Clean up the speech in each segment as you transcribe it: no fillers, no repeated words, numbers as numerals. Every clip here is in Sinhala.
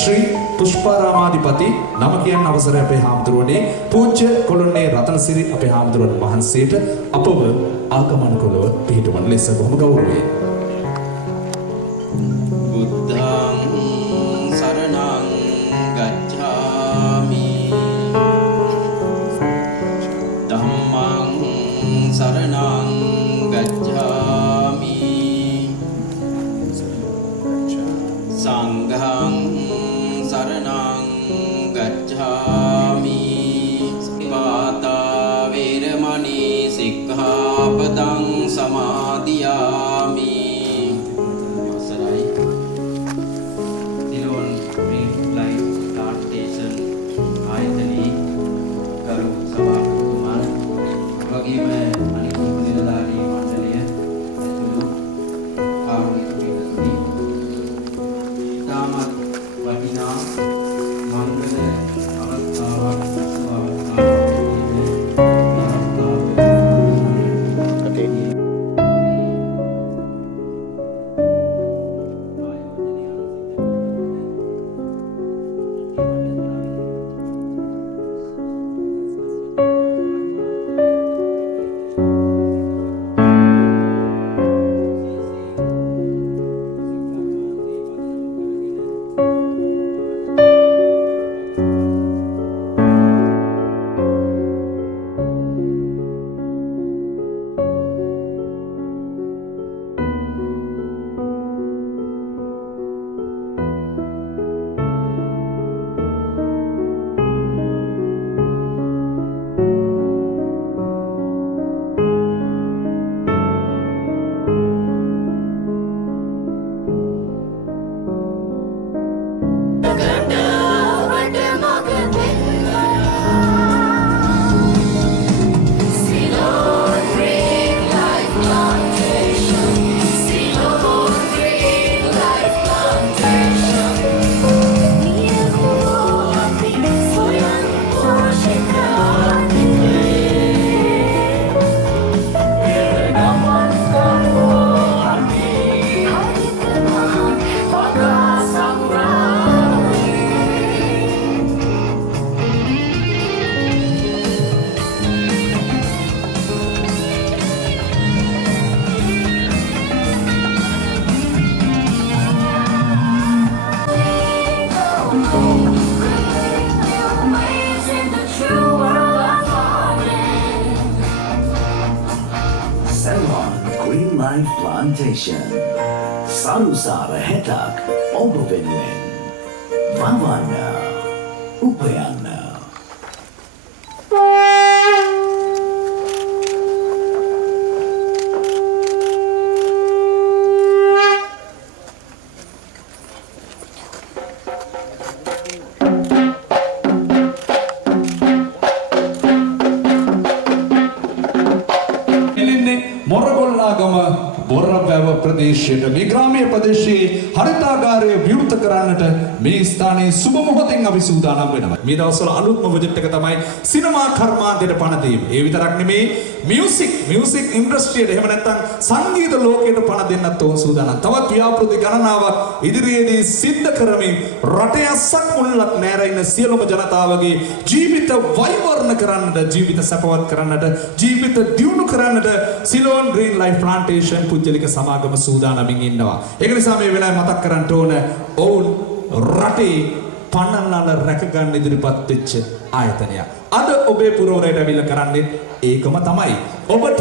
ශ්‍රී පුෂ්පාරාමාධිපති නම කියන්න අවසරයි අපේ හාමුදුරුවනේ පූජ්‍ය කොළොන්නේ රතනසිරි අපේ හාමුදුරුවන් වහන්සේට අපව ආගමන කුලව පිහිටවන ලෙස බොහොම ගෞරවයෙන් බුද්ධං සරණං ගච්ඡාමි ධම්මං සරණං ගච්ඡාමි සංඝං සරණං ගච්ඡාමි පාතා වේරමණී සික්ඛාපදං සමාදියාමි අවසරයි සිලෝන් ග්‍රීන් ලයිෆ් ප්ලාන්ටේෂන් ආයතනයේ කරු සභාපතිතුමා වගේම අනිත් නිලධාරී මණ්ඩලය ඇතුළු කාරුණික පිරිසනි තාමත් වටිනා මංගල අවස්ථාවක් Plantation Sarusara Hetak Oba Venuwen Vavana Upayana ප්‍රදේශයට මේ ග්‍රාමීය ප්‍රදේශයේ හරිතාගාරය විවෘත කරන්නට මේ ස්ථානයේ සුබ මොහොතින් අපි සූදානම් වෙනවා. මේ දවස්වල අලුත්ම ප්‍රොජෙක්ට් එක තමයි සිනමා කර්මාන්තයට පණ දීම. ඒ විතරක් නෙමෙයි මියුසික් ඉන්ඩස්ට්‍රියට එහෙම නැත්නම් සංගීත ලෝකයට පණ දෙන්නත් උන් සූදානම්. තවත් ව්‍යාපෘති ගණනාවක් ඉදිරියේදී සිද්ධ කරමින් රටේ අස්සක් මුල්ලක් නැර ඉන්න සියලුම ජනතාවගේ ජීවිත වෛවර්ණ කරන්නට, ජීවිත සපවත් කරන්නට, ජීවිත දියුණු කරන්නට සිලෝන් ග්‍රීන් ලයිෆ් ප්ලාන්ටේෂන් පුජ්‍යලික සමාගම සූදානමින් ඉන්නවා. ඒක නිසා මේ වෙලාවේ මතක් කරන්න ඕන ඔවුන් රටේ පන්නනල රැක ගන්න ඉදිරිපත් වෙච්ච ආයතනයක්. අද ඔබේ පුරවරයට අවිල කරන්නේ ඒකම තමයි. ඔබට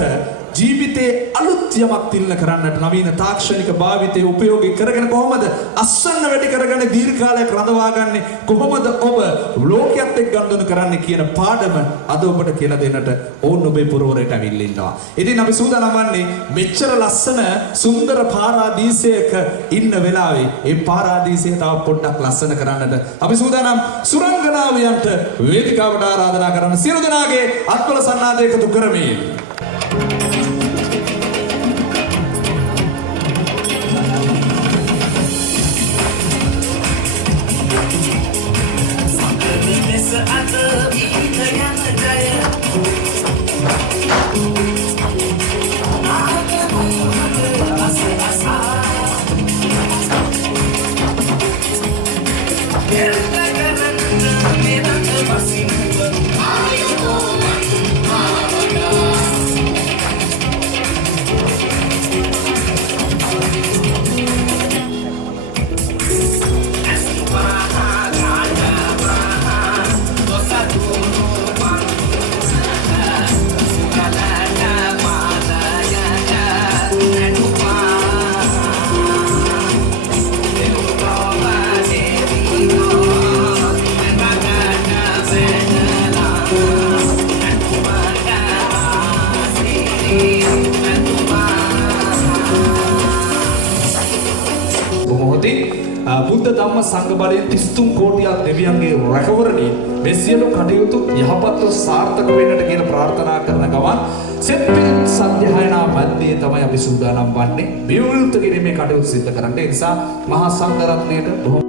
ජීවිතේ අලුත් යමක් තිල්න කරන්නට නවීන තාක්ෂණික භාවිතය උපයෝගී කරගෙන කොහොමද අස්සන්න වැඩි කරගෙන දීර්ඝ කාලයක් රඳවාගන්නේ, කොහොමද ඔබ ලෝකයක් එක්ක ගනුදෙනු කරන්නේ කියන පාඩම අද ඔබට කියලා දෙන්නට ඕන් ඔබේ පුරවරයට අවිල්ල ඉන්නවා. ඉතින් අපි සූදානම් වන්නේ මෙච්චර ලස්සන සුන්දර පාරාදීසයක ඉන්න වෙලාවේ ඒ පාරාදීසය තව පොඩ්ඩක් ලස්සන කරන්නට අපි සූදානම් සුරංගනාවියන්ට වේදිකාවට ආරාධනා කරන සියලු දෙනාගේ අත්වල සන්නාදය එකතු කරමින් බුද්ධ ධම්ම සංඝ බලයෙන් 33 කෝටියක් දෙවියන්ගේ රැකවරණය මේ සියලු කටයුතු යහපත්ව සාර්ථක වෙන්නට කියලා ප්‍රාර්ථනා කරන ගමන් සෙත් පිළිත් සත්‍යයනා මැද්දේ තමයි අපි සූදානම් වන්නේ විවෘත කිරීමේ කටයුතු සිදු කරන්න. ඒ නිසා මහා සංඝ රත්නයට බොහොම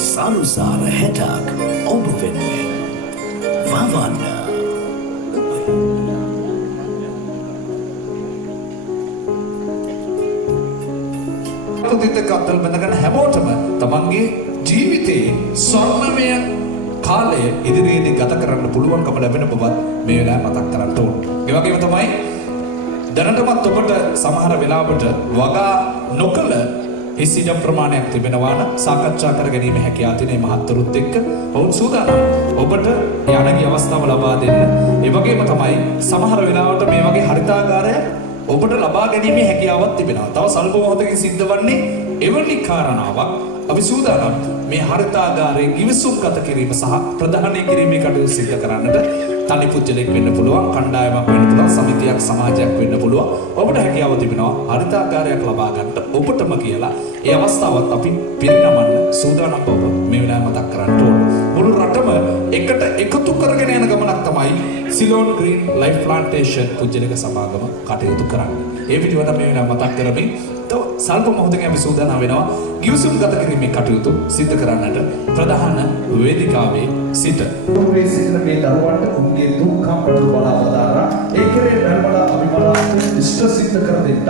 සාරුසාර හැටක් ඔබ වෙනුවෙන් වවන්න තිත කත්තල් බඳගෙන හැමෝටම තමන්ගේ ජීවිතයේ ස්වර්ණමය කාලය ඉදිරියේදී ගත කරන්න පුළුවන්කම ලැබෙන බවත් මේ වෙලාවේ මතක් කරන්න ඕන. ඒ වගේම තමයි දැනටමත් ඔබට සමහර වෙලාවට වගා නොකළ හිසිඩ ප්‍රමාණයක් තිබෙනවා නම් සාකච්ඡා කර ගැනීම හැකියාව තියෙන මහත්තුරුත් එක්ක ඔවුන් සූදානම් ඔබට යන්නගේ අවස්ථාව ලබා දෙන්න. ඒ වගේම තමයි සමහර වෙලාවට මේ වගේ හරිතාගාරය ඔබට ලබා ගැනීමේ හැකියාවක් තිබෙනවා. තව සල්ප මොහොතකින් සිද්ධ වන්නේ එවැනි කාරණාවක්. අපි සූදානම් මේ හරිතාගාරයේ ගිවිසුම් ගත කිරීම සහ ප්‍රදානය කිරීමේ කටයුතු සිදු කරන්නට. තනි පුජ්‍යලෙක් වෙන්න පුළුවන්, කණ්ඩායමක් වෙන්න පුළුවන්, සමිතියක් සමාජයක් වෙන්න පුළුවන්. ඔබට හැකියාව තිබෙනවා හරිතාගාරයක් ලබා ගන්නට ඔබටම කියලා. ඒ අවස්ථාවත් අපි පිරිනමන්න සූදානම් බව මේ වෙලාවේ මතක් කරන්න ඕන. මුළු රටම එකට එකතු කරගෙන යන ගමනක් තමයි සිලෝන් ග්‍රීන් ලයිෆ් ප්ලාන්ටේෂන් පුජ්‍යලික සමාගම කටයුතු කරන්නේ. ඒ පිළිවෙත මේ වෙලාව මතක් කරමින් තව සල්ප මොහොතකින් අපි සූදානම් වෙනවා ගිවිසුම් ගත කිරීමේ කටයුතු සිදු කරන්නට ප්‍රධාන වේදිකාවේ සිට. උන්ගේ සිටින මේ දරුවන්ට උන්ගේ දුක්ඛම් පොඩු බලවදාරා ඒකේ බැලමලා අභිමලාන්ත ඉෂ්ට සිද්ධ කර දෙන්න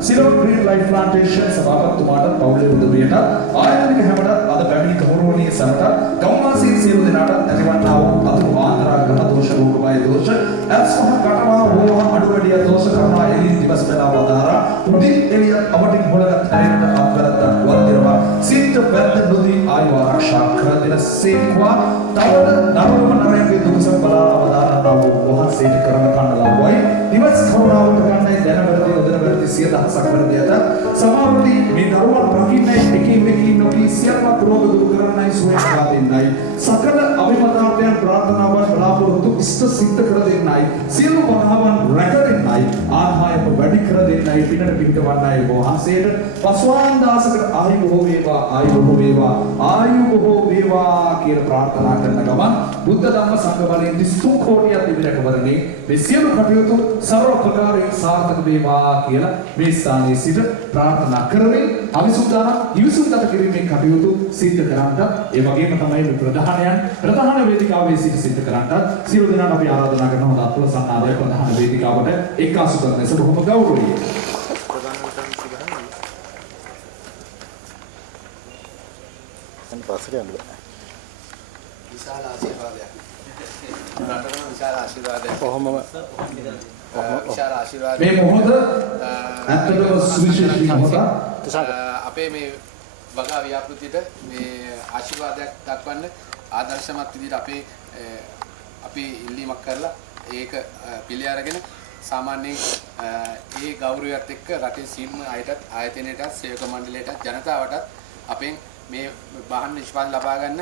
සිලෝන් ග්‍රීන් ලයිෆ් ප්ලාන්ටේෂන් සභාපතිතුමාට පවුලේ උදවියට ආයතනික හැමදාම අද පැමිණි ගෞරවනීය සරට ගෞමාසී සියලු දෙනාට ඇතිවන්නා වූ අතුරු ආන්තරා ග්‍රහ දෝෂ රෝගමය දෝෂ අස්වහ කටවා වූ අඩුවැඩිය දෝෂ කරනා එළි දිවස් බලවදාරා උදින් එළිය අවටින් හොලගත් හැරෙන්න අත්කරත වන්දිරවා සිත වැද්ද නොදී ආයු ආරක්ෂා කර දෙන සේක්වා තවද නරම නරයන්ගේ දුකසම් බලවදාරා වූ වහන්සේට කරන කන්නලාවයි දිවස් කරුණාවට ගන්නයි දැනවලදී උදරවලදී සිය දහසක් වරදියට සමාවදී මේ දරුවන් රකින්නයි එකින් නොකී සියල්ල රෝග දුරු කරන්නයි සුවය ලබා දෙන්නයි සකල අභිමතාර්ථයන් ප්‍රාර්ථනාවන් බලාපොරොත්තු ඉෂ්ට සිද්ධ කර දෙන්නයි සියලු බණවන් රැක දෙන්නයි ආදායම වැඩි කර දෙන්නයි පිනට පිටවන්නයි වහන්සේට පස්වාන් දාසකට ආයු බොහෝ වේවා ආයු බොහෝ වේවා කියලා ප්‍රාර්ථනා කරන ගමන් බුද්ධ ධම්ම සංඝ බලයෙන් 33 කෝටියක් දෙවිලක වරණේ මේ සියලු කටයුතු සර්ව ප්‍රකාරයෙන් සාර්ථක වේවා කියලා මේ ස්ථානයේ සිට ප්‍රාර්ථනා කරමින් අවිසුද්ධාන ඉවිසුම් ගත කිරීමේ කටයුතු සිද්ධ කරන්නට ඒ වගේම තමයි මේ ප්‍රධාන වේදිකාවේ සිද්ධ කරන්නට සියලු දෙනාට අපි ආරාධනා කරනවා අත්වල සන්නාදය ප්‍රධාන වේදිකාවට එක්කාසු කරන ලෙස බොහොම ගෞරවණීය විශාල ආශිර්වාදයක්. රටම විශාල ආශිර්වාදයක්. කොහොමම විශාල ආශිර්වාදයක්. මේ මොහොත ඇත්තටම සුවිශේෂී මොහොත. අපේ මේ වගා ව්‍යාපෘතියට මේ ආශිර්වාදයක් දක්වන්න ආදර්ශමත් විදිහට අපි ඉල්ලීමක් කරලා ඒක පිළි අරගෙන සාමාන්‍යයෙන් ඒ ගෞරවයත් එක්ක රටේ සීම අයටත් ආයතනයටත් සේවක මණ්ඩලයටත් ජනතාවටත් අපෙන් මේ බාහන නිෂ්පාදන ලබා ගන්න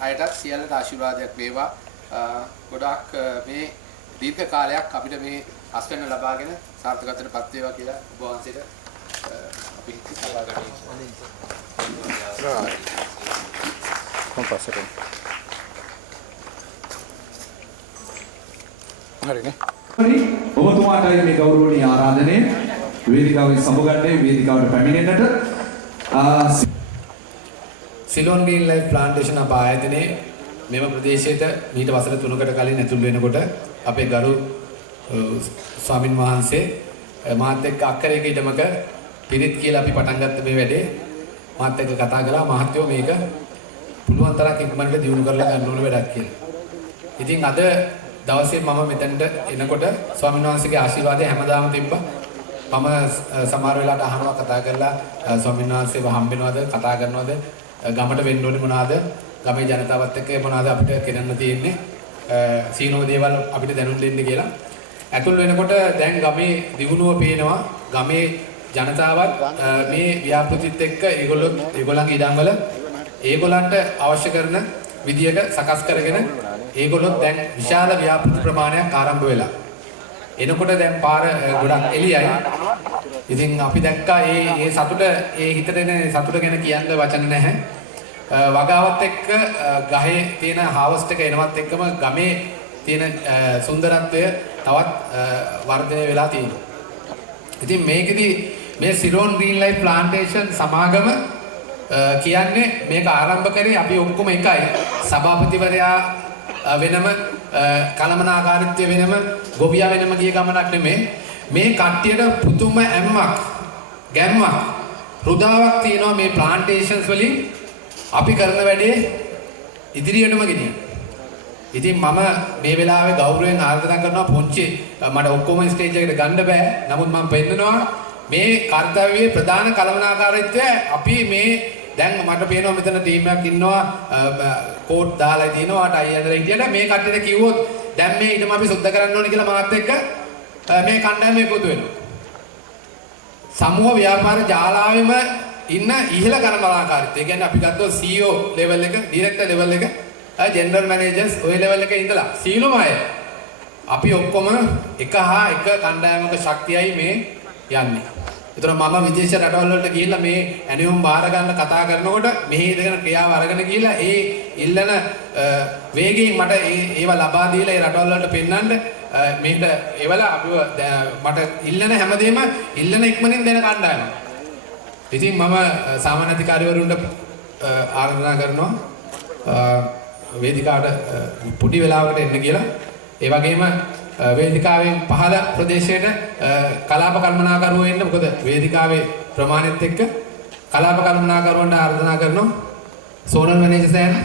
අයටත් සියල්ලට ආශිර්වාදයක් වේවා. ගොඩාක් මේ දීර්ඝ කාලයක් අපිට මේ අස්වැන්න ලබාගෙන සාර්ථකත්වයටපත් වේවා කියලා ඔබ වහන්සේට අපි සබා ගන්නවා. හරිනේ. ඔබතුමාටයි මේ ගෞරවනීය ආරාධනය වේදිකාවේ සමුගන්නේ වේදිකාවට පැමිණෙන්නට සිලෝන් ග්‍රීන් ලයිෆ් ප්ලාන්ටේෂන් අප ආයතනයේ මෙම ප්‍රදේශයට මීට වසර 3කට කලින් ඇතුළු වෙනකොට අපේ ගරු ස්වාමින් වහන්සේ මාත් එක්ක අක්කරයක ඉඩමක පිරිත් කියලා අපි පටන් ගත්ත මේ වැඩේ මාත් එක්ක කතා කළා මහත්යෝ මේක පුළුවන් තරම් ඉක්මනට දියුණු කරලා ගන්න ඕන වැඩක් කියලා. ඉතින් අද දවසේ මම මෙතනට එනකොට ස්වාමීන් වහන්සේගේ ආශිර්වාදය හැමදාම තිබ්බා. මම සමහර වෙලාවට අහනවා කතා කරලා ස්වාමීන් වහන්සේව හම්බෙනවද කතා කරනවද ගමට වෙන්න ඕනේ මොනවාද ගමේ ජනතාවත් එක්ක මොනවාද අපිට කරන්න තියෙන්නේ සීනෝ දේවල් අපිට දැනුම් දෙන්න කියලා. ඇතුල් වෙනකොට දැන් ගමේ දියුණුව පේනවා. ගමේ ජනතාවත් මේ ව්‍යාපෘතිත් එක්ක ඒගොල්ලන්ගේ ඉඩම්වල ඒගොල්ලන්ට අවශ්‍ය කරන විදියට සකස් කරගෙන ඒගොල්ලොත් දැන් විශාල ව්‍යාපෘති ප්‍රමාණයක් ආරම්භ වෙලා. එනකොට දැන් පාර ගොඩක් එළියයි. ඉතින් අපි දැක්කා මේ සතුට හිතට එන සතුට ගැන කියන්න වචන නැහැ. වගාවත් එක්ක ගහේ තියෙන හාවස්ට් එක එනවත් එක්කම ගමේ තියෙන සුන්දරත්වය තවත් වර්ධනය වෙලා තියෙනවා. ඉතින් මේකෙදි මේ සිලෝන් ග්‍රීන් ලයිෆ් ප්ලාන්ටේෂන් සමාගම කියන්නේ මේක ආරම්භ කරේ අපි ඔක්කොම එකයි. සභාපතිවරයා වෙනම කළමනාකාරීත්වය වෙනම ගොවියා වෙනම ගිය ගමනක් නෙමෙයි. මේ කට්ටියට පුදුම ඇම්මක් ගැම්මක් රුදාවක් තියෙනවා මේ ප්ලාන්ටේෂන්ස් වලින් අපි කරන වැඩේ ඉදිරියටම ගෙනියන්න. ඉතින් මම මේ වෙලාවේ ගෞරවයෙන් ආරාධනා කරනවා පොන්චි මට ඔක්කොම ස්ටේජ් එකට ගන්න බෑ. නමුත් මම පෙන්නනවා මේ කාර්යයේ ප්‍රධාන කළමනාකාරීත්වය අපි මේ දැන් මට පේනවා මෙතන ටීම් එකක් ඉන්නවා කෝට් දාලා දිනවා ටයි ඇඳලා හිටියට මේ කට්ටියට කිව්වොත් දැන් මේ ඊටම අපි සුද්ධ කරන්න ඕනේ කියලා මාත් එක්ක මේ කණ්ඩායම එකතු වෙනවා. සමූහ ව්‍යාපාර ජාලාවෙම ඉන්න ඉහළ ගණනාකාරීත්වය. ඒ කියන්නේ අපි ගත්තොත් CEO level එක, director level එක, general managers ඔය level එකේ ඉඳලා සීලම අය අපි ඔක්කොම එක කණ්ඩායමක ශක්තියයි මේ යන්නේ. ඒතර මම විදේශ රටවල් වලට ගිහිල්ලා මේ ඇනියුම් බාර ගන්න කතා කරනකොට මෙහි ඉඳගෙන ක්‍රියාව අරගෙන ගිහිල්ලා ඒ ඉල්ලන වේගයෙන් මට ඒවා ලබා දීලා ඒ රටවල් වලට පෙන්වන්න මේකට ඒවල අපිව මට ඉල්ලන හැමදේම ඉල්ලන ඉක්මනින් දෙන කණ්ඩායමක්. ඉතින් මම සාමාන්‍ය අධිකාරිවරුන්ට ආරාධනා කරනවා වේදිකාවට පොඩි වෙලාවකට එන්න කියලා. ඒ වගේම වේදිකාවෙන් පහළ ප්‍රදේශයට කලාප කල්පනාකරුවෝ එන්න. මොකද වේදිකාවේ ප්‍රමාණයත් එක්ක කලාප කල්පනාකරුවන්ට ආරාධනා කරනවා. zonal managers and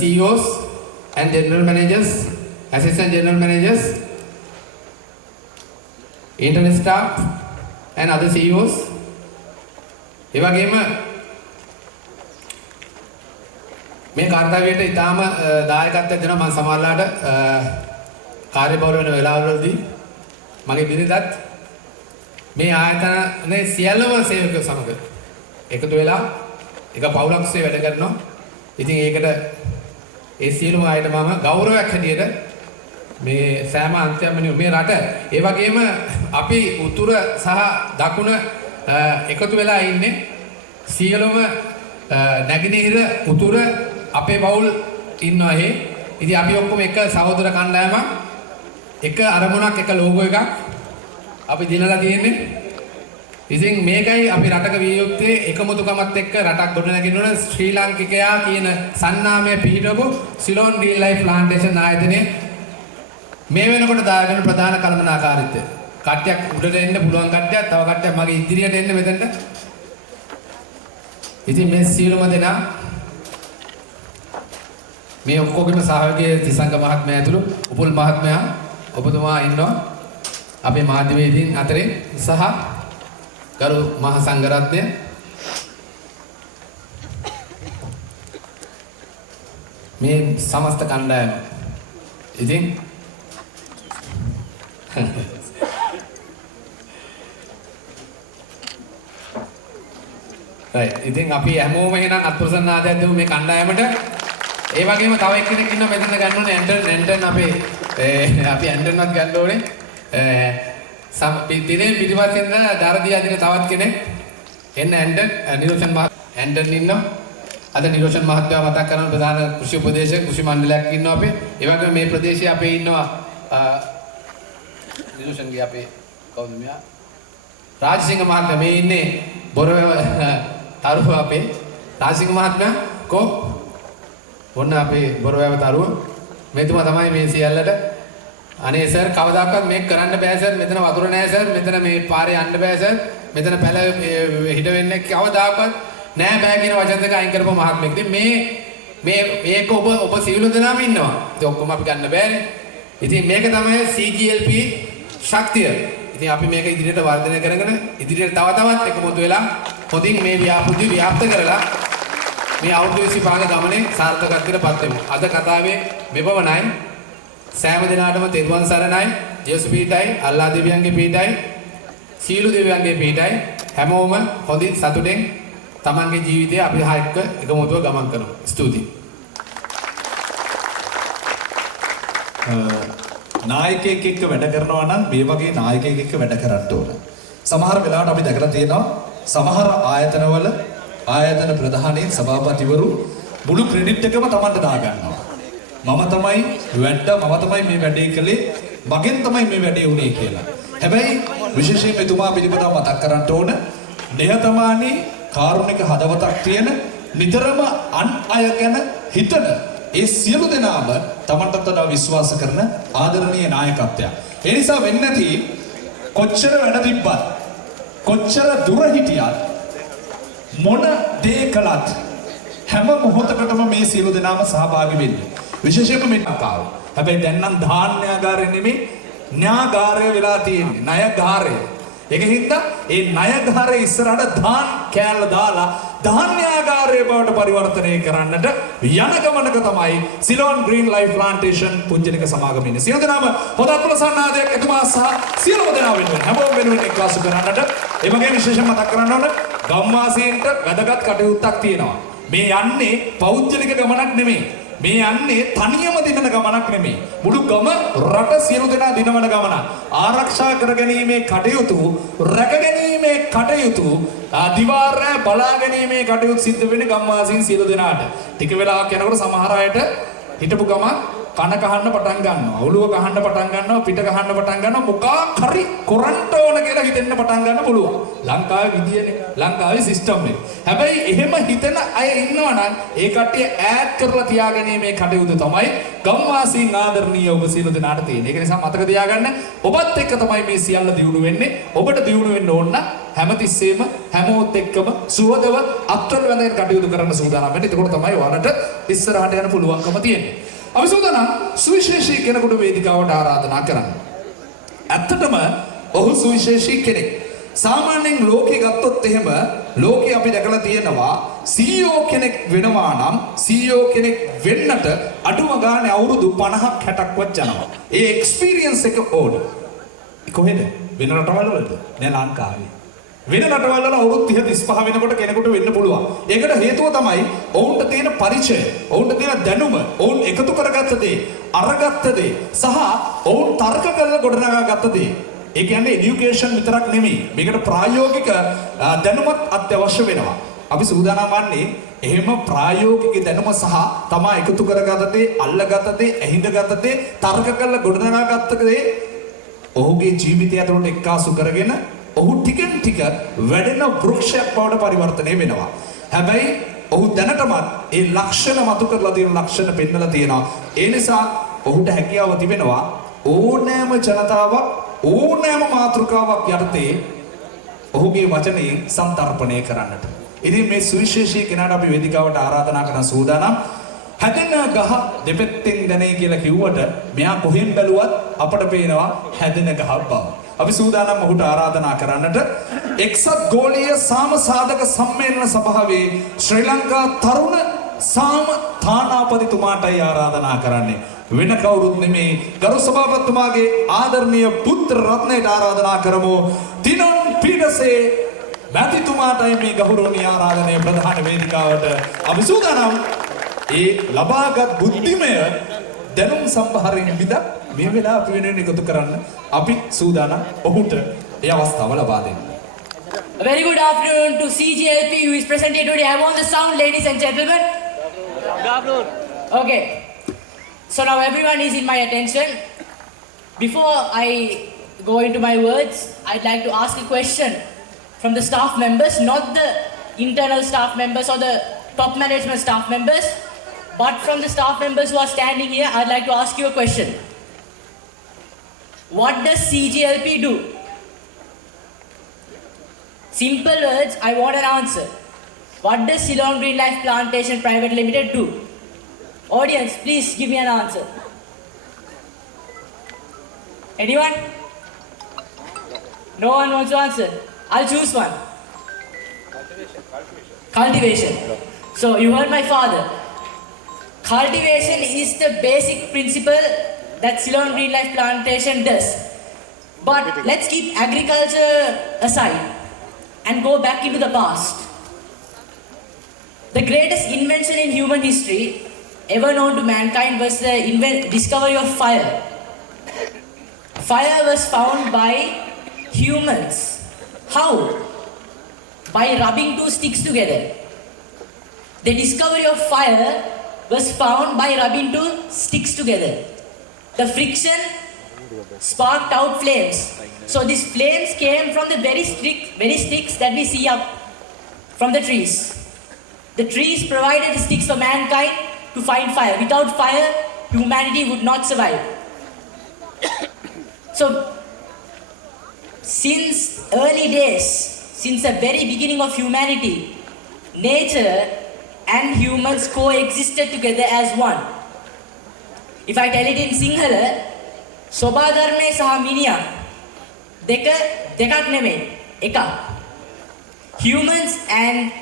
CEOs and general managers, assistant general managers, internal staff and other CEOs. ඒ වගේම මේ කාර්යයට ඊටාම දායකත්වයක් දෙනවා. මම සමහරලාට කාර්යබහුල වෙන වෙලාවවලදී මගේ බිරිඳත් මේ ආයතනයේ සියලුම සේවකයෝ සමග එකතු වෙලා එක පවුලක්සේ වැඩ කරනවා. ඉතින් ඒකට ඒ සියලුම අයට මම ගෞරවයක් හැටියට මේ සෑම අන්තයක්ම මේ රට ඒ වගේම අපි උතුර සහ දකුණ එකතු වෙලා ඉන්නේ සියලුම නැගෙනහිර උතුර අපේ පවුල් ඉන්නවා එහෙ. ඉතින් අපි ඔක්කොම එක සහෝදර කණ්ඩායමක්, එක අරමුණක්, එක ලෝගෝ එකක් අපි දිනලා තියෙන්නේ. ඉතින් මේකයි අපි රටක විය යුත්තේ එකමුතුකමත් එක්ක රටක් ගොඩනගන්න ඕන. ශ්‍රී ලාංකිකයා කියන සන්නාමය පිහිටවපු සිලෝන් රීල් ලයිෆ් ප්ලාන්ටේෂන් ආයතනයේ මේ වෙනකොට දාගෙන ප්‍රධාන කළමනාකාරීත්වය. කට්ටියක් උඩට එන්න පුළුවන් කට්ටියක්, තව කට්ටියක් මගේ ඉදිරියට එන්න මෙතනට. ඉතින් මේ සියලුම දෙනා මේ ඔක්කොගෙම සහයෝගයේ තිසංග මහත්මයා ඇතුළු උපුල් මහත්මයා ඔබතුමා ඉන්නවා අපේ මාධ්‍යවේදීන් අතරේ සහ ගරු මහා සංඝරත්නය මේ සමස්ත කණ්ඩායම. ඉතින් ඉතින් අපි හැමෝම එහෙනම් අත්ප්‍රසන්නාදයක් දෙමු මේ කණ්ඩායමට. ඒ වගේම තව එක්කෙනෙක් ඉන්නවා මෙතන ගන්න ඕනේ ඇන්ටන් අපේ අපි ඇන්ටන්වත් ගන්න ඕනේ. දිනේ පිටිපස්සෙන් දරදී අදින තවත් කෙනෙක් එන්න ඇන්ටන් නිරෝෂන් ඇන්ටන් ඉන්නවා. අද නිරෝෂන් මහත්තයා මතක් කරන ප්‍රධාන කෘෂි උපදේශක කෘෂි මණ්ඩලයක් ඉන්නවා අපේ. ඒ වගේම මේ ප්‍රදේශයේ අපේ ඉන්නවා නිරෝෂන්ගේ අපේ කවුද මෙයා? රාජසිංහ මහත්මයා මේ ඉන්නේ බොරවැව තරුව අපේ රාජසිංහ මහත්මයා කො ඔන්න අපේ බොරවැව තරුව මෙතුමා තමයි මේ සියල්ලට අනේ සර් කවදාකවත් මේක කරන්න බෑ සර් මෙතන වතුර නෑ සර් මෙතන මේ පාරේ යන්න බෑ සර් මෙතන පැල හිට වෙන්නේ කවදාකවත් නෑ බෑ කියන වචන දෙක අයින් කරපුව මහත්මයෙක්. ඉතින් මේක ඔබ සියලු දෙනාම ඉන්නවා. ඉතින් ඔක්කොම අපි ගන්න බෑනේ. ඉතින් මේක තමයි CGLP ශක්තිය. ඉතින් අපි මේක ඉදිරියට වර්ධනය කරගෙන ඉදිරියට තවත් එකමුතු වෙලා හොඳින් මේ ව්‍යාපෘති ව්‍යාප්ත කරලා මේ අවුරුදු 25 ගමනේ සාර්ථකත්වයට පත් වෙමු. අද කතාවේ මෙපමණයි. සෑම දිනාටම තෙරුවන් සරණයි. ජේසු පීඨයි, අල්ලා දෙවියන්ගේ පීඨයි, සීලු දෙවියන්ගේ පීඨයි. හැමෝම හොඳින් සතුටෙන් තමන්ගේ ජීවිතය අපි එක්ක එකමුතුව ගමන් කරමු. ස්තුතියි. නායකයෙක් එක්ක වැඩ කරනවා නම් මේ වගේ නායකයෙක් එක්ක වැඩ කරන්න ඕන. සමහර වෙලාවට අපි දැකලා තියෙනවා සමහර ආයතනවල ආයතන ප්‍රධානීන් සභාපතිවරු මුළු ක්‍රෙඩිට් එකම Tamanට දා ගන්නවා. මම තමයි මේ වැඩේ කළේ, මගෙන් තමයි මේ වැඩේ වුණේ කියලා. හැබැයි විශේෂයෙන් එතුමා පිළිබඳව මතක් කරන්න ඕන නිහතමානී කාරුණික හදවතක් තියෙන නිතරම අන් අය ගැන හිතන ඒ සියලු දෙනාම Tamanට වඩා විශ්වාස කරන ආදරණීය නායකත්වයක්. ඒ නිසා වෙන්නේ නැති කොච්චර වැඩ තිබ්බත් කොච්චර දුර හිටියත් මොන දේ කළත් හැම මොහොතකටම මේ සියලු දෙනාම සහභාගී වෙන්නේ. විශේෂයෙන්ම මේ තාව. හැබැයි දැන් නම් ධාන්‍යාගාරය නෙමෙයි න්‍යාගාරය වෙලා තියෙන්නේ. ණයගාරය. ඒකින්ද ඒ ණයගාරයේ ඉස්සරහට දාන් කෑල්ල දාලා ධාන්‍යාගාරය බවට පරිවර්තනය කරන්නට යන ගමනක තමයි සිලෝන් ග්‍රීන් ලයිෆ් ප්ලාන්ටේෂන් පුංජනික සමාගම ඉන්නේ. සියලු දෙනාම හොඳ ප්‍රසන්නාදයක් එතුමා සහ සියලුම දෙනා වෙනුවෙන් හැමෝම වෙනුවෙන් එක්වාසු කරන්නට එමගේ විශේෂයෙන් මතක් කරන්න ඕන ගම්වාසීන්ට වැදගත් කටයුත්තක් තියෙනවා. මේ යන්නේ පෞද්ගලික ගමනක් නෙමෙයි. මේ යන්නේ තනියම දිනන ගමනක් නෙමෙයි. මුළු ගම රට සියලු දෙනා දිනවන ගමනක්. ආරක්ෂා කරගැනීමේ කටයුතු, රැකගැනීමේ කටයුතු, දිවාරය බලාගැනීමේ කටයුතු සිද්ධ වෙන්නේ ගම්වාසීන් සියලු දෙනාට. ටික වෙලාවක් යනකොට සමහර අයට හිටපු ගමන් කන කහන්න පටන් ගන්නවා, ඔළුව කහන්න පටන් ගන්නවා, පිට කහන්න පටන් ගන්නවා, මොකක් හරි කරන්ට ඕන කියලා හිතෙන්න පටන් ගන්න පුළුවන්. ලංකාවේ විදියනේ, ලංකාවේ සිස්ටම් එක. හැබැයි එහෙම හිතන අය ඉන්නවා නම් ඒ කට්ටිය ඈඩ් කරලා තියාගැනීමේ කටයුතු තමයි ගම්වාසීන් ආදරණීය ඔබ සියලු දෙනාට තියෙන්නේ. ඒක නිසා මතක තියාගන්න ඔබත් එක්ක තමයි මේ සියල්ල දියුණු වෙන්නේ. ඔබට දියුණු වෙන්න ඕන නම් හැමතිස්සෙම හැමෝත් එක්කම සුවදව අත්වල වැඳගෙන කටයුතු කරන්න සූදානම් වෙන්න. එතකොට තමයි ඔයාලට ඉස්සරහට යන්න පුළුවන්කම තියෙන්නේ. අපි සූදානම් සුවිශේෂී කෙනෙකුට වේදිකාවට ආරාධනා කරන්න. ඇත්තටම ඔහු සුවිශේෂී කෙනෙක්. සාමාන්‍යයෙන් ලෝකේ ගත්තොත් එහෙම ලෝකේ අපි දැකලා තියෙනවා CEO කෙනෙක් වෙනවා නම් CEO කෙනෙක් වෙන්නට අඩුම ගානේ අවුරුදු 50ක් 60ක්වත් යනවා. ඒ එක්ස්පීරියන්ස් එක ඕන. කොහෙද? වෙන රටවල් වලද? නෑ ලංකාවේ. වෙන රටවල් වල අවුරුදු 30 35 වෙනකොට කෙනෙකුට වෙන්න පුළුවන්. ඒකට හේතුව තමයි ඔවුන්ට තියෙන පරිචය, ඔවුන්ට තියෙන දැනුම, ඔවුන් එකතු කරගත්ත දේ, අරගත්ත දේ සහ ඔවුන් තර්ක කරලා ගොඩනගාගත්ත දේ. ඒ කියන්නේ এডুকেෂන් විතරක් නෙමෙයි. මේකට ප්‍රායෝගික දැනුමත් අත්‍යවශ්‍ය වෙනවා. අපි සූදානම් වන්නේ එහෙම ප්‍රායෝගික දැනුම සහ තමා එකතු කරගත්ත දේ, අල්ලගත්ත දේ, ඇහිඳගත්ත දේ, තර්ක කරලා ගොඩනගාගත්ත දේ ඔහුගේ ජීවිතය ඇතුළට එක්කාසු කරගෙන ඔහු ටිකෙන් ටික වැඩෙන වෘක්ෂයක් බවට පරිවර්තනය වෙනවා. හැබැයි ඔහු දැනටමත් ඒ ලක්ෂණ මතු කරලා තියෙන ලක්ෂණ පෙන්නලා තියෙනවා. ඒ නිසා ඔහුට හැකියාව තිබෙනවා ඕනෑම ජනතාවක් ඕනෑම මාතෘකාවක් යටතේ ඔහුගේ වචනේ සම්තරපණය කරන්නට. ඉතින් මේ සුවිශේෂී කෙනාට අපි වේදිකාවට ආරාධනා කරන සූදානම්. හැදෙන ගහ දෙපැත්තෙන් දැනේ කියලා කිව්වට මෙයා කොහෙන් බැලුවත් අපට පේනවා හැදෙන ගහ බව. අපි සූදානම් ඔහුට ආරාධනා කරන්නට එක්සත් ගෝලීය සාම සාධක සම්මේලන සභාවේ ශ්‍රී ලංකා තරුණ සාම තානාපතිතුමාටයි ආරාධනා කරන්නේ. වෙන කවුරුත් නෙමේ ගරු සභාපතිතුමාගේ ආදරණීය පුත්‍ර රත්නයට ආරාධනා කරමු. තිනොන් පීඩසේ මැතිතුමාටයි මේ ගෞරවනීය ආරාධනය ප්‍රධාන වේදිකාවට අපි සූදානම්. ඒ ලබාගත් බුද්ධිමය දැනුම් සම්භාරයෙන් විදක් මේ වෙලාව අපි වෙනුවෙන් එකතු කරන්න අපි සූදානම් ඔහුට ඒ අවස්ථාව ලබා දෙන්න. A very good afternoon to CGLP who is present here today. I want the sound, ladies and gentlemen. Okay. So now everyone is in my attention. Before I go into my words, I'd like to ask a question from the staff members, not the internal staff members or the top management staff members, but from the staff members who are standing here. I'd like to ask you a question. What does CGLP do? Simple words, I want an answer. What does Ceylon Green Life Plantation Private Limited do? Audience, please give me an answer. Anyone? No one wants to answer? I'll choose one. Cultivation. So you heard my father. Cultivation is the basic principle that Ceylon Green Life Plantation does. But let's keep agriculture aside and go back into the past. The greatest invention in human history ever known to mankind was the discovery of fire. Fire was found by humans. How? By rubbing two sticks together. The discovery of fire was found by rubbing two sticks together. The friction sparked out flames. So these flames came from the very sticks that we see up from the trees. The trees provided the sticks for mankind to find fire. Without fire, humanity would not survive. So, since early days, since the very beginning of humanity, nature and humans coexisted together as one. If I tell it in Sinhala, Sobadharme saha miniya dekak neme ekak. Humans and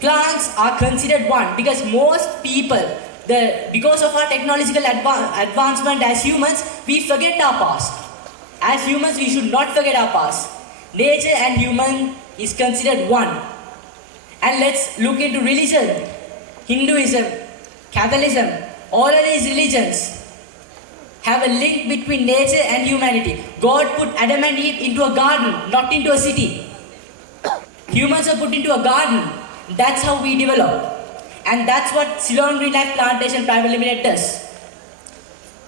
plants are considered one because most people, because of our technological advancement as humans, we forget our past. As humans, we should not forget our past. Nature and human is considered one. And let's look into religion. Hinduism, Catholicism, all of these religions have a link between nature and humanity. God put Adam and Eve into a garden, not into a city. Humans are put into a garden. That's how we develop. And that's what Ceylon Green Life Plantation Private Limited does.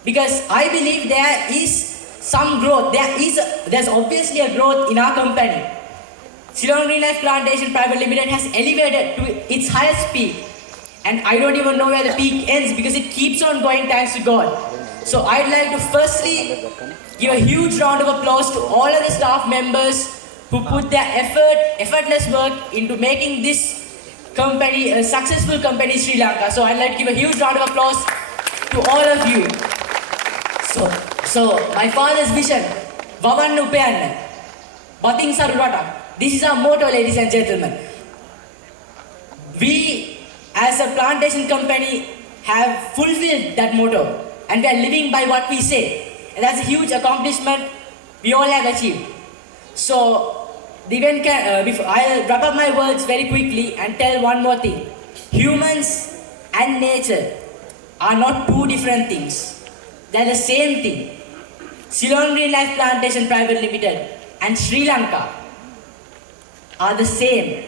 Because I believe there is some growth. There's obviously a growth in our company. Ceylon Green Life Plantation Private Limited has elevated to its highest peak. And I don't even know where the peak ends because it keeps on going thanks to God. So I'd like to firstly give a huge round of applause to all of the staff members who put their effortless work into making this company a successful company in Sri Lanka. So I'd like to give a huge round of applause to all of you. So my father's vision, Vavannu Upayanna, Bating Sarurata. This is our motto, ladies and gentlemen. We, as a plantation company, have fulfilled that motto. And we are living by what we say. And that's a huge accomplishment we all have achieved. So, the event I'll wrap up my words very quickly and tell one more thing. Humans and nature are not two different things. They're the same thing. Ceylon Green Life Plantation Private Limited and Sri Lanka are the same.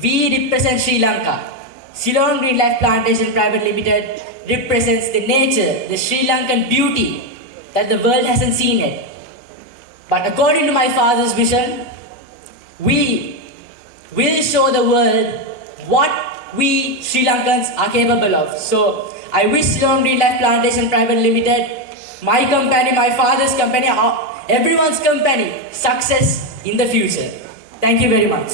We represent Sri Lanka. Ceylon Green Life Plantation Private Limited represents the nature, the Sri Lankan beauty that the world hasn't seen yet. But according to my father's vision, we will show the world what we Sri Lankans are capable of. So I wish Ceylon Green Life Plantation Private Limited, my company, my father's company, everyone's company, success in the future. Thank you very much.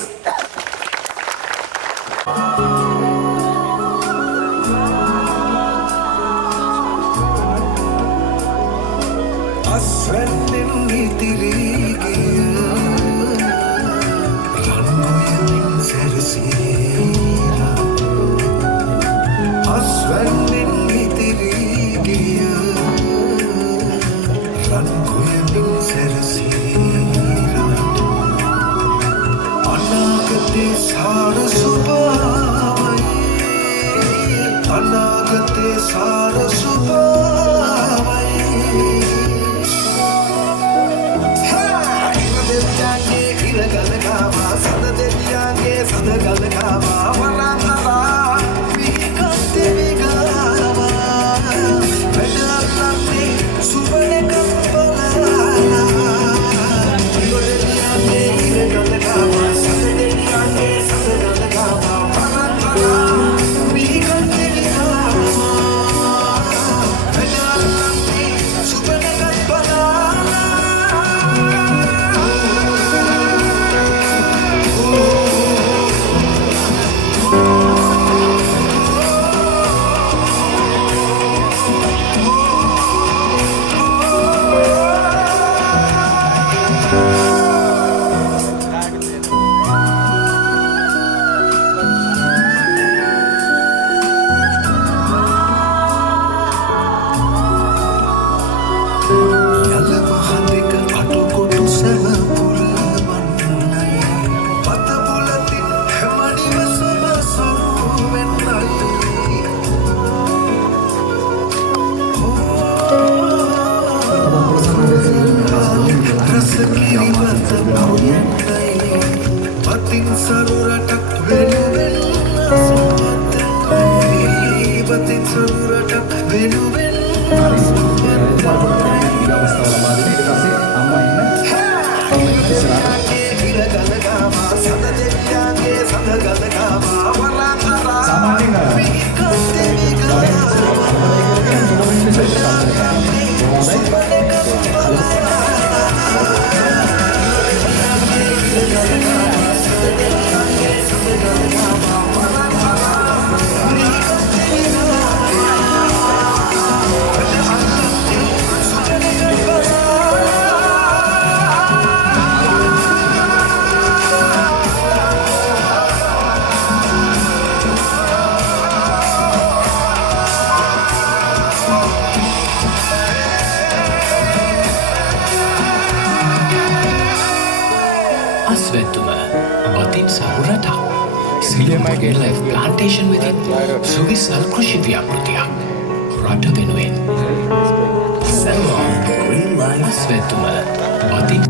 අතින් සරු රටක්. සිලෝන් ග්‍රීන් ලයිෆ් ප්ලාන්ටේෂන් වෙතින් සුවිසල් කෘෂි ව්‍යාපෘතියක්. රට වෙනුවෙන්. සිලෝන් ග්‍රීන් ලයිෆ් ස්වෙතුම. අතින්